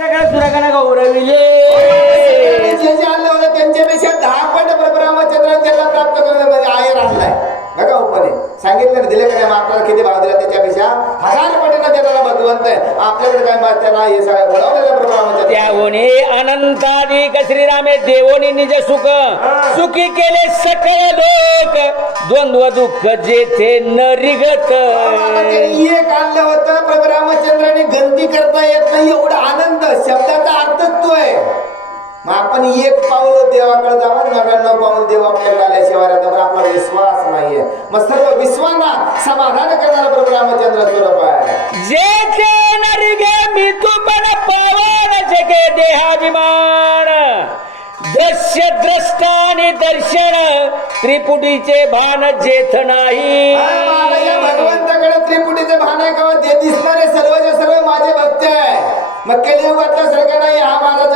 सगळ्या सुरागाना गौरविले जे जे आणलं होतं त्यांच्यापेक्षा दहा पट प्रभू रामचंद्राने त्यांना प्राप्त करून म्हणजे आयर आणलाय बघा उपने सांगितलं ना दिले का नाही? आपल्याला किती भाव दिला त्याच्यापेक्षा? हजार पटीनं देणारा भगवंत आहे. आपल्याकडे काय माहिती त्याला हे सगळं बोलावलेलं प्रभू रामचंद्र त्याहोने अनंताधिक श्रीरामे देवोनी निज सुख सुखी केले सकळ लोक. द्वंद्व दुःख जेथे न रिगत एक आणलं होतं प्रभू मग सर्व विश्वांना समाधान करणारा प्रभू रामचंद्र स्वरूप आहे न रिगे मी तू पण पावन जगे देहाभिमान. दृश्य द्रष्टा आणि दर्शन त्रिपुटीचे भान जेथ नाही. भगवंताकडे त्रिपुटीचे भान आहे का? ते दिसणारे सर्वचे सर्व माझे भक्त आहे मग कलियुगातला सारखं नाही हा माझा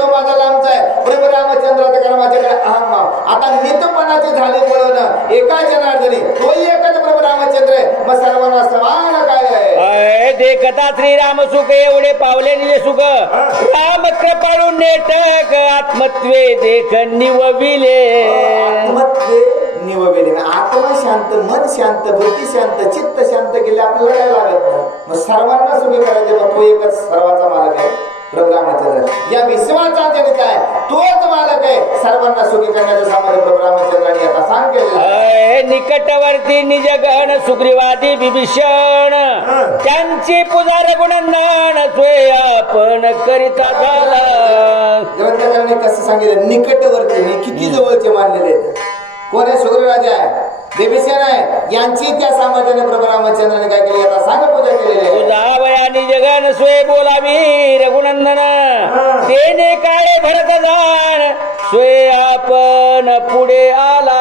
तो माझा लांबचा आहे. प्रभू रामचंद्राचा कारण माझ्याकडे अहम भाव. आता नितपणाची झाली म्हणून एका जनार्दनी. तोही एकच प्रभू रामचंद्र आहे. मग सर्वांना समान काय आहे? देखता श्रीराम सुख एवढे पावले निजे सुख. राम कृपाळू नेटक आत्मत्वे देख निवविले. आत्मत्वे निववेले. आत्मा शांत मन शांत बुद्धी शांत चित्त शांत केले आपल्याला लागत नाही. मग सर्वांना सुखी करायचे मग तो एकच सर्वाचा मालक आहे. या विश्वाचा जनित आहे तोच मालक आहे. सर्वांना सुखी करण्याचं सामर्थ्य प्रभू रामचंद्राने आता सांग निकटवर्ती निज गण सुग्रीवादी बिभीषण त्यांची पूजा रघुनंदन सोय आपण करिता झाला ग्रंथकारांनी कसं सांगितलं? निकटवर्ती किती जवळचे मानलेले कोण आहे सुग्रीराजा आहे बिभीषण आहे यांची त्या सामर्थ्याने प्रभू रामचंद्राने काय केली आता सांग पूजा केलेली आहे. तुझा जगन सोय बोलावी रघुनंदन. तेने काळे भरत जाण सोय आपण पुढे आला.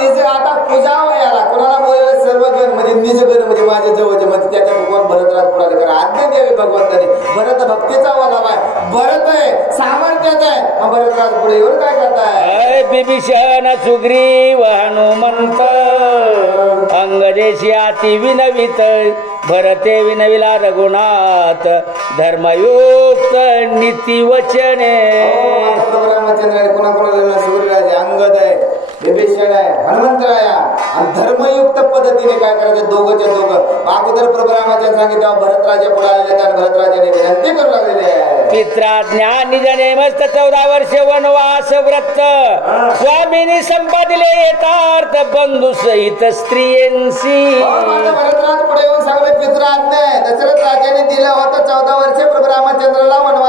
निज आता पूजा वयाला कोणाला बोललेलं सर्व गण म्हणजे निज गण म्हणजे माझे जवळचे म्हणजे त्याच्यात कोण भगवंताने भरत भक्तीचा वलाव आहे भरत आहे सामर्थ्याचा आहे. भरतराज पुढे येऊन काय करताय? बिभीषण सुग्रीव हनुमंत अंगदेशी अति विनवित भरते विनविला रघुनाथ धर्मयुक्त नीती वचने आता प्रभू रामचंद्राने कोणा कोणाला सूर्यराज आहे, अंगद आहे. आहे हनुमंतराय. आणि धर्मयुक्त पद्धतीने काय करायचं? दोघंच्या दोघं. अगोदर प्रभू रामाच्या सांगितलं भरतराजा पुढे आलेले आणि भरतराजाने विनंती करू लागलेली आहे. पित्राज्ञा निजने मस्त चौदा वर्ष वनवास व्रत. स्वामीनी संपादिले येतार्थ बंधू सहित स्त्रियंसी हो, भरतराज पुढे येऊन सांगलं पित्र आज्ञा आहे दशरथ राजाने दिलं होतं चौदा वर्षे प्रभू रामचंद्राला वनवास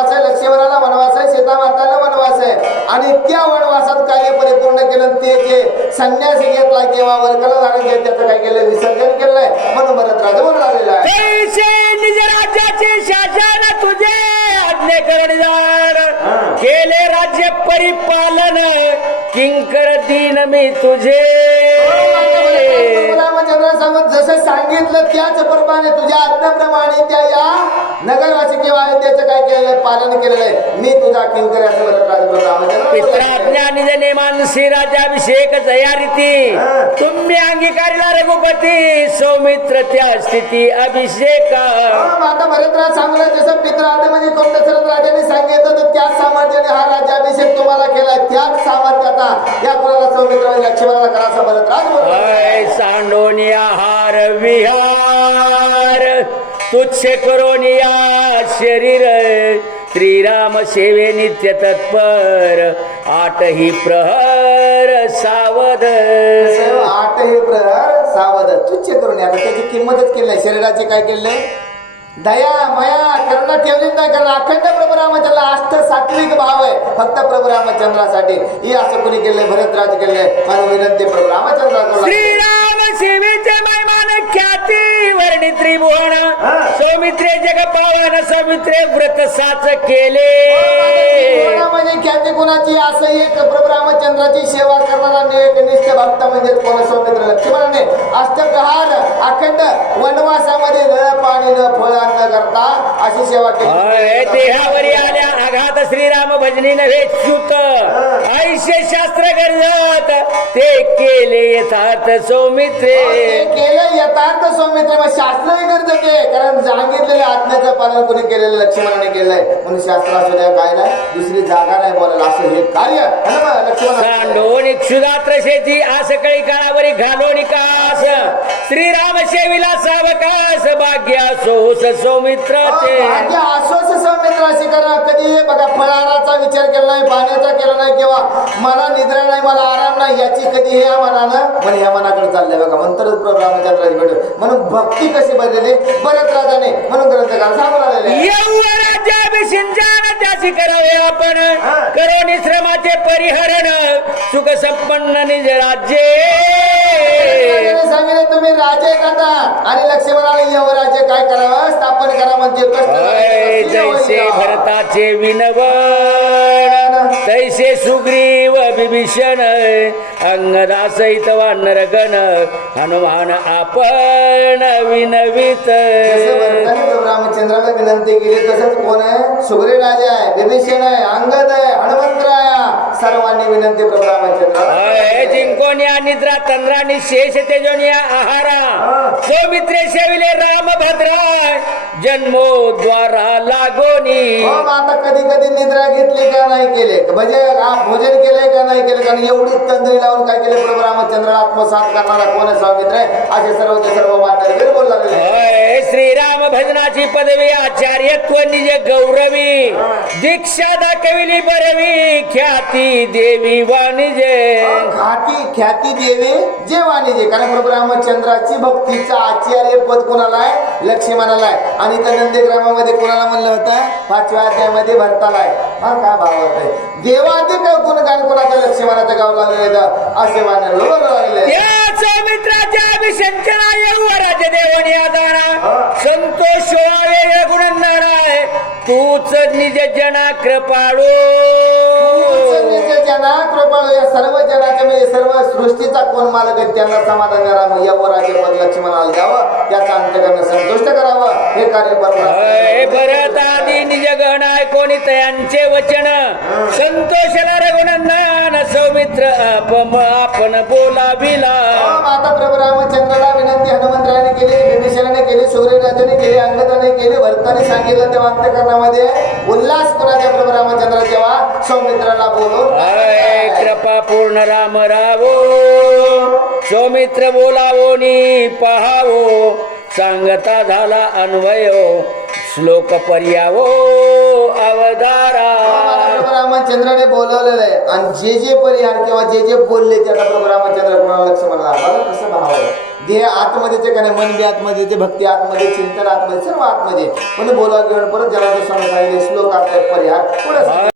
आणि त्या वनवासात कार्य परिपूर्ण केलं ते जे संन्यासी घेतला किंवा वरकला धारण घेत त्याचं काय केलं? विसर्जन केलंय म्हणून भरतराज म्हणून आलेला राज्याचे शासन तुझे आज्ञेकरण जाण केले राज्य परिपालन. किंकर दीन मी तुझे. जसं सांगितलं त्याच प्रमाणे तुझ्या आज्ञाप्रमाणे त्या या नगरवासी किंवा अयोध्येचं काय केलेलं आहे पालन केलेलं आहे. मी तुझा किंकर असं नेमांसी राज्याभिषेक जया रीती तुम्ही अंगीकारिला रघुपती. सौमित्र त्या स्थिती अभिषेका. आता भरतराज सांगलं जसं पित्रामध्ये कोण दशरथ राजाने सांगितलं तर त्याच सामर्थ्याने हा राज्याभिषेक तुम्हाला केलाय त्याच सामर्थ्याचा या कोणाला सौमित्र म्हणजे लक्ष्मणाला करा असं भरतराज बोलला. अय सांडोनी आहार विहार. तुच्छ करोनिया शरीर. श्रीराम सेवे नित्य तत्पर. आठही प्रहर सावध. आठ हे प्रहर सावध. तुच्छ करून. आता त्याची किंमतच केली शरीराची काय केलंय दया मया करुणा ठेवली नाही. कारण अखंड रामचंद्र अष्ट सात्विक भाव आहे. फक्त प्रभू रामचंद्रासाठी. ही असं कोणी केलंय? भरतराज केलंय. म्हणून विनंती प्रभू रामचंद्राकडून श्रीराम सेवेचे ख्याती वर्णी त्रिभुवन सौमित्रे जग पावन सौमित्रे व्रत साच केले. म्हणजे ख्याती कुणाची? असं एक प्रभू रामचंद्राची सेवा करणारा एक निष्ठ भक्त म्हणजे कोण? सौमित्र. लक्ष्मणाने अष्टप्रहार अखंड वनवासामध्ये न पाणी न फळ न करता अशी सेवा केली. आघात श्रीराम भजनी नव्हे च्युत ऐशे शास्त्र गरजत ते केले यथार्थ सौमित्रे. ते केलं यथार्थ सौमित्र मग शास्त्र गरजेचे कारण सांगितलेले आज्ञेचं पालन कोणी केलेलं लक्ष्मणाने केलंय. म्हणून शास्त्र असू द्या काय नाही. दुसरी जागा नाही बोलायला असं हे कार्य. लक्ष्मण? सांडोनी क्षुधात्र शेती आस कळी काळावरी घालोनी कास श्रीराम शेविला सावकास भाग्य सोस सौमित्राचे भाग्य आश्वास सौमित्र अशी करा कधी बघा फळाराचा विचार केला नाही पाण्याचा केला नाही किंवा मला निद्रा नाही मला आराम नाही याची कधी ह्या मनानं पण ह्या मनाकडे चाललंय बघा. मंत्रच प्रभू रामचंद्राची भेट म्हणून भक्ती कशी भरलेली भरत राजाने म्हणून ग्रंथकार सांगून आलेले सिंचन त्याची करावे आपण. करो श्रमाचे परिहरण. सुख संपन्न निज राज्ये. सांगितले तुम्ही राजे आता. आणि लक्ष्मणाने यव राज्य काय करावं? स्थापन करा म्हणजे. जैसे भरताचे विनवण तैसे सुग्रीव विभीषण अंगदासहित वानर गण हनुमान आपण विनवित. रामचंद्राला विनंती केली तसंच कोण आहे? सुग्री राजा आहे विभीषण आहे अंगद आहे हनुमंतराय. सर्वांनी विनंती प्रभू रामचंद्राला. अय, जिंकोनिया निद्रा तंद्रानी शेष तेजोनिया आहारा. सौमित्रे शेविले राम भद्रा जन्मो द्वारा लागोनी. हो, आता कधी कधी निद्रा घेतली का नाही केले? म्हणजे भोजन केलंय का नाही केलं कारण एवढी तंद्री लावून काय केले? प्रभू रामचंद्राला आत्मसात करणारा कोण आहे स्वामित्र आहे असे सर्व मान्य बोल लागले. अय, श्रीराम भजनाची पदवी आचार्यत्व निज गौरवी दीक्षा दाखविली बरवी ख्याती देवी वाणिजे. घाटी ख्याती देवी जे वाणिजे. कारण प्रभू रामचंद्राची भक्तीचा आचार्य पद कोणाला आहे? लक्ष्मणाला आहे. आणि त्या नंदीग्रामामध्ये कोणाला म्हणलं होतं? पाचव्या अध्यायामध्ये भरताला आहे. हा काय भाव आहे? देवाधिक गुणगान कोणाच्या लक्ष्मणाच्या गाव लागलेलं आहे, असे मानायला लागले. येऊ राज देवणी आधारा. संतोष गुणनाराय तूच निज जना कृपाळू. जना कृपाळू. या सर्व जनाच्या म्हणजे सर्व सृष्टीचा कोण मालक आहे त्यांना समाधान यवराजे पद लक्ष्मणाला द्यावं. त्याचा अंतकरण संतुष्ट करावं. हे कार्य भरत आदी निज गण ऐकोनी तयांचे वचन. संतोष रघुनंदन सौमित्र अपम आपण बोलाविला. माता प्रभू रामचंद्राला विनंती हनुमंतराने केली विभीषणाने केली सूर्यराजाने केली अंगदाने केली भरताने सांगितलं तेव्हा अंतकरणामध्ये उल्हास कुणाच्या प्रभू रामचंद्र तेव्हा सौमित्राला बोलून. कृपा पूर्ण राम रावो. सौमित्र बोलावोनी पहावो. सांगता झाला अन्वयो श्लोक पर्यावो अवधारा प्रभू रामचंद्राने बोलवलेलं आहे. आणि जे जे परिहार किंवा जे जे बोलले त्याचा प्रभू रामचंद्र कोणाला लक्ष म्हणला बघा कसं भाव आहे देह आतमध्येचे का नाही मन बी आतमध्येचे भक्ती आतमध्ये चिंतन आतमध्ये सर्व आतमध्ये. पण बोलावं घेऊन परत जनार्दन स्वामी सांगितले श्लोक अर्थ परिहार पुढे